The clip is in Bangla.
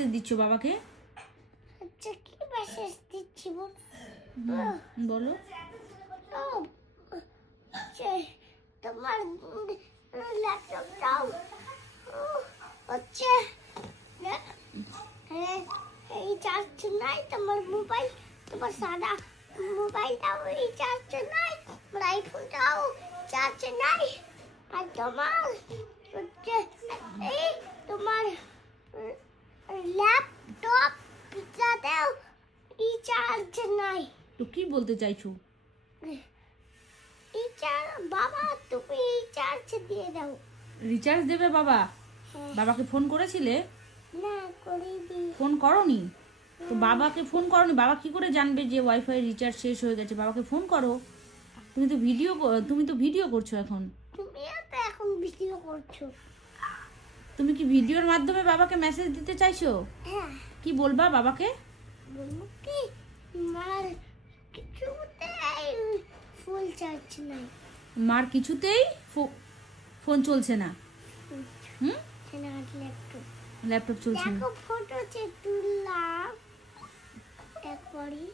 মেসেজ দিচ্ছ বাবাকে? আচ্ছা কি মেসেজ দিচ্ছি বলো। তোমার ল্যাপটপটাও হচ্ছে এই চার্জ নাই, তোমার মোবাইল, তোমার সাদা মোবাইলটাও এই চার্জ নাই, আমার আইফোনটাও চার্জ নাই, আর তোমার হচ্ছে এই তোমার ল্যাপটপটাতেও এই চার্জ নাই। তো কি বলতে চাইছো? বাবা তুমি এই চার্জ দিয়ে দাও। রিচার্জ দেবে বাবা? হ্যাঁ। বাবাকে ফোন করেছিলে? না করিনি। ফোন করনি? তো বাবাকে ফোন করনি? বাবা কি করে জানবে যে ওয়াইফাই রিচার্জ শেষ হয়ে গেছে? বাবাকে ফোন করো। তুমি তো ভিডিও করছো এখন। তুমিও তো এখন ভিডিও করছো। তুমি কি ভিডিওর মাধ্যমে বাবাকে মেসেজ দিতে চাইছো? হ্যাঁ। কি বলবা বাবাকে? বলবো কি মার কিছুতেই ফুল চার্জ নাই। মার কিছুতেই ফোন চলছে না। হুম? ল্যাপটপ ল্যাপটপ চলছে না। দেখো ফটো তুললাম একবারই।